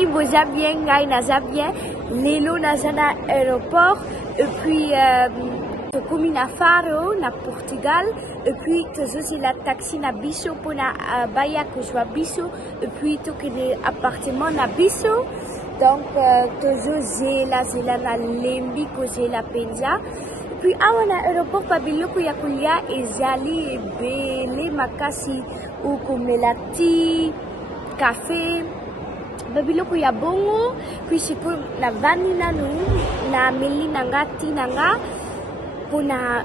Bomoni, boza bien, ngai naza bien. Lelo naza na aéroport. Et puis, tokomi na Faro, na Portugal. Et puis, tozozi la taxi na biso pour na baya kozwa biso. Et puis, tokende appartement na biso. Donc, tozozi la zela na lembi kozela penza. Et puis, awa na aéroport pa biloko ya kolia ezali ebele makasi ou komela ti, café. Babiloko ya bongo, puis siko na vani nanu, na meli nanga ti nanga, pour na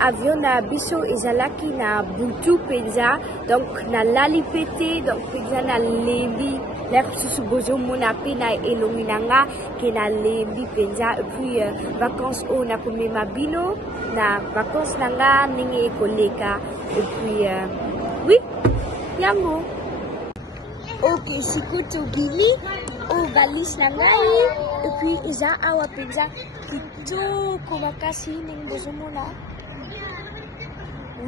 avion na biso ezalaki na butu penza, donc na lali pete, donc penza na lembi, l'air susu bozo mona pe na elongi nanga, ke na lembi penza, et puis vacances o na komema bino, na vacances nanga ninge ekoleka, et puis oui, yango. Ok, sikoto bili, o balis na ngai, et puis iza awa penza kitoko makasi ndenge bozomona.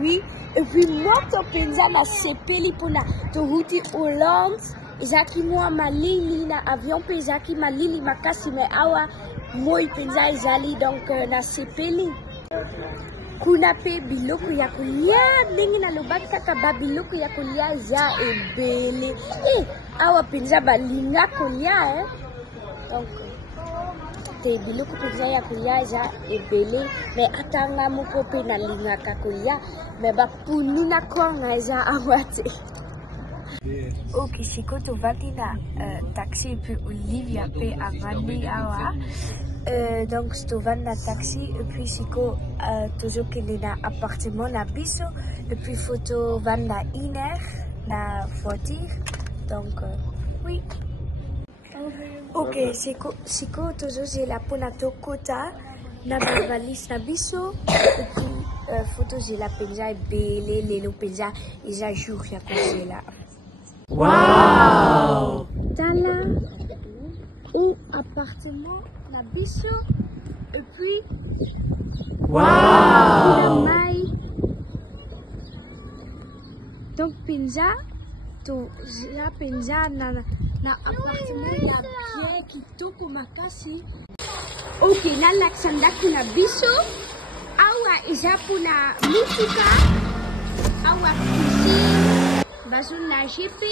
Oui, et puis moto penza na sepeli pona tohuti Hollande, ezaki mwa malili na avion pe ezaki malili makasi me awa moi penza ezali donc na sepeli. Kuna pe biloko ya kolia ndenge nalobaki kaka ba biloko ya kolia eza ebele awa penza balinga kolia donc te biloko penza ya kolia eza ebele me atanga moko pe nalingaka kolia me bapunu na konga eza awa te. Ok, siko tovandi na taxi et puis Olivia pe avandi awa. Donc, je vais na taxi et puis siko toujours qu'il est na appartement na biso et puis photo van na iner na voiture. Donc, oui. Ok, siko toujours j'ai la ponato kota na valise na biso et puis photo j'ai la penza belle lelo penza isa jour ya kozela. Wow! Tala au appartement na biso et puis wow! Donc penza to ya penza na appartement ya bien kitoko makasi. Ok, na laksanda kuna biso awa iza puna mutuka awa cuisine bazon na GP.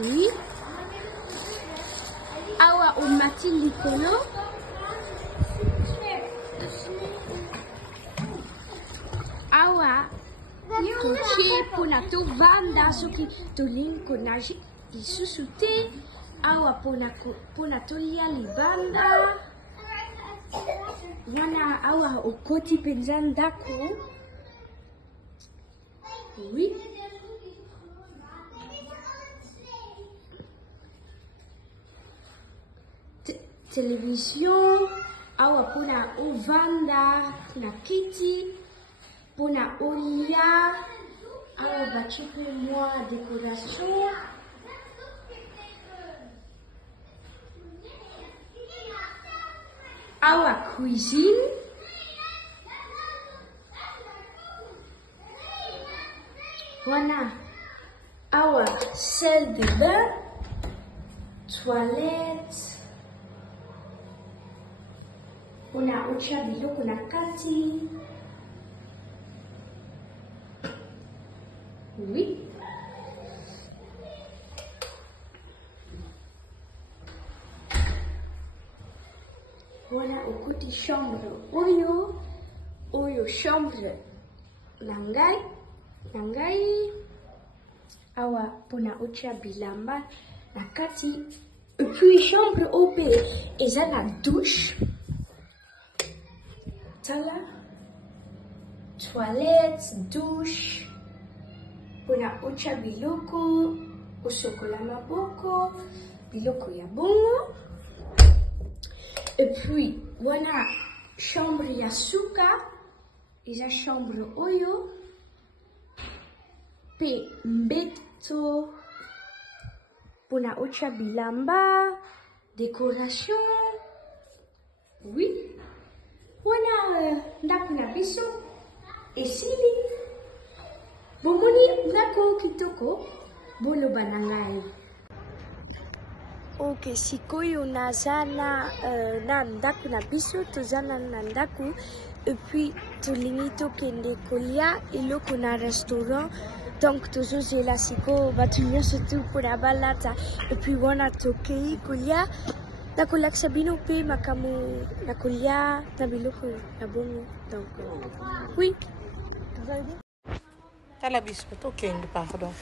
Oui. Awa umati likolo. Awa tochie pona to vanda soki tolinko na lisusu te. Awa pona tolia libanda. Wana awa okoti penza ndako. Oui. Télévision, awa pona ovanda, na kiti, pona olia, awa bachipe moi décoration. Awa cuisine. Wana awa salle de bain, toilette. Una ucha biloko na kati. Oui. Voilà okoti chambre oyo chambre nangai awa pona ucha bilamba na kati. Et puis chambre ope eza na douche. Tala, toilette, douche, pona ucha biloko, osokola maboko, biloko ya bongo. Et puis, wana chambre ya suka, eza chambre oyo, pe mbeto, pona ucha bilamba, décoration, oui. Wana ndako na biso esili bomoni ndako kitoko bolo banangai. Ok, sikoyo naza na ndako na biso, toza na ndako, et puis tolingi tokende kolia eloko na restaurant. Donc tozozela sikoyo bato nyonso tu mpona balata, et puis wana tokei kolia nakolakisa bino mpe makambo na kolia na biloko na bongo. Donc oui. Tala biso tokende pardon.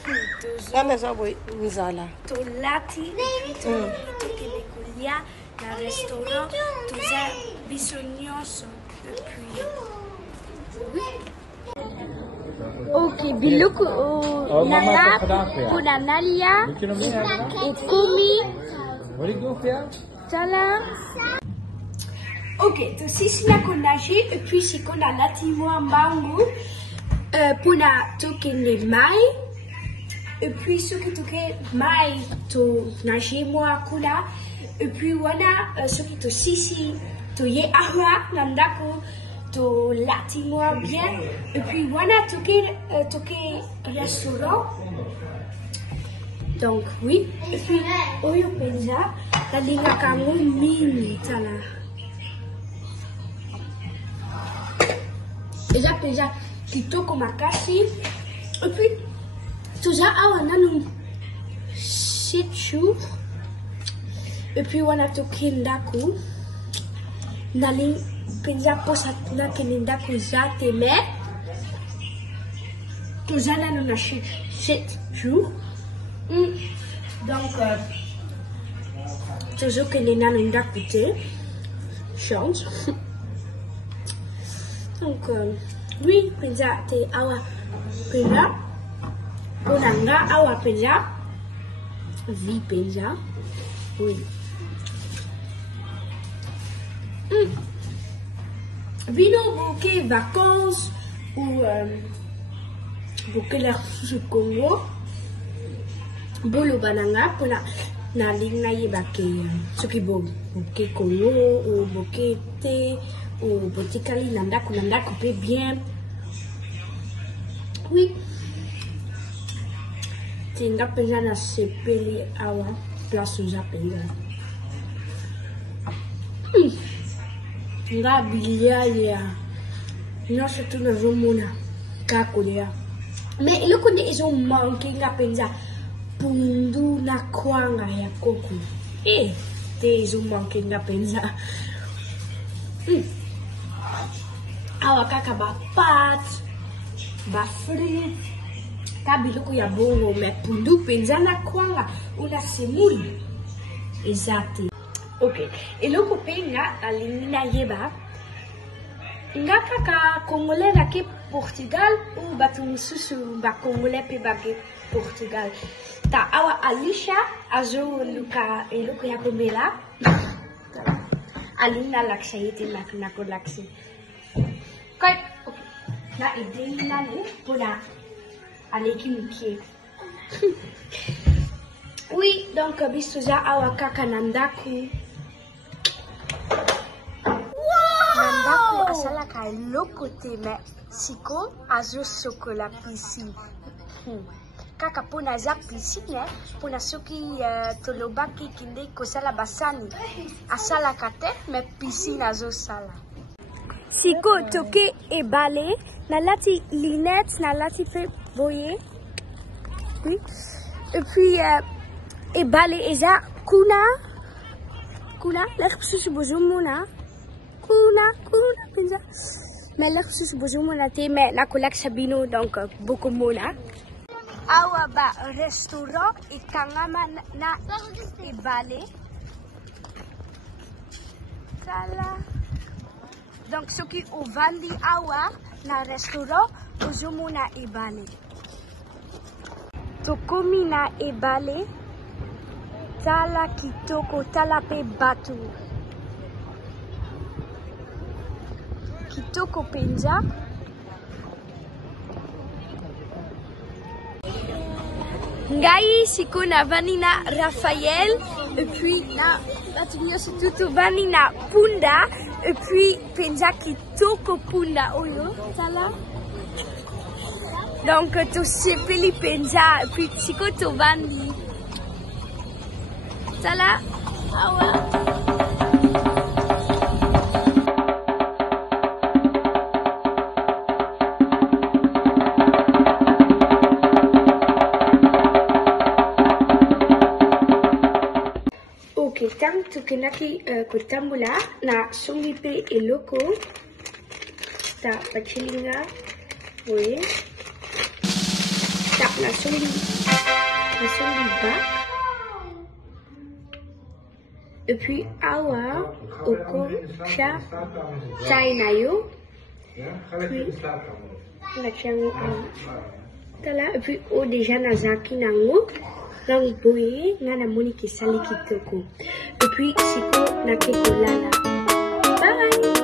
Tala zabo nzala. Tolati tokende kolia na restaurant, toza biso nyonso. Ok, biloko nanga mpona nalia ekomi tala. Ok, tosisi na konage, et puis siko nalati mwa mbangu mpona tokende mai, et puis soki toke mai tonage mwa kuna, et puis wana soki tosisi toye awa na ndako tolati mwa bien, et puis wana toke restaurant. Donc oui, et puis oyo penza nalingaka yango mingi tala. Eza penza kitoko makasi, et puis toza awa nanu 7 jours, et puis wana toke ndako nalingi penza posa nakende ndako za te, mais toza nanu na 7 jours. Donc tozokende nanu ndako te, chance. Donc oui, penza te awa penza mpona nga awa penza vi penza oui. Bino boke vacances ou boke la Congo bolo bananga mpona nalingi nayebake soki boke Congo ou boke te ou botikali na ndako mpe bien. Oui, tinga penza na sepeli awa place oza penza nga bilia ya nyonso tu nazomona kaka kolia, mais eloko nde ezomanke nga penza pundu na kwanga ya koko te ezomanke nga penza. Awa kaka bapate bafrite ka biloko ya bongo, mais pundu penza na kwanga una semuli eza te. Ok, eloko mpe nga nalingi nayeba nga kaka congolais nake Portugal ou bato mosusu bacongolais mpe bake Portugal. Ta awa Alicia azoluka eloko ya komela alingi nalakisa ye te nakolakisa koy. Ok, na edengi nanu mpona aleki mokie. Oui, donc biso toza awa kaka na ndako. Na ndako asalaka eloko te, mais siko azosokola piscine. Kaka mpona aza piscine, mpona soki tolobaki kende kosala basani asalaka te, mais piscine azosala. Siko toke ebale, nalati linette, nalati pe boye. Oui. Et puis ebale eza kuna lek mosusu bozomona kuna penza, mais lek mosusu bozomona te, mais nakolakisa bino donc bokomona. Awa ba restaurant ekangama na ebale tala. Donc soki ovandi awa na restaurant ozomona ebale. Tokomi na ebale tala kitoko, tala pe bato kitoko penza. Ngai siko na vani na Raphaël, et puis na bato nyonso tutu vani na punda, et puis penza kitoko punda oyo tala. Donc, tu sais Philippines, et puis si tu vas ça là, ok, tant que tu n'as kutambula na sungipe eloko, ta pachilinga, oui, ta na sungi back. Et puis, awa, oko, cha, chainayo. Puis, la chango, tala, et puis, o déjà nazaki nango. Lang boye, ngana moni ki sali kitoko. Et puis, siko na kekolala. Bye!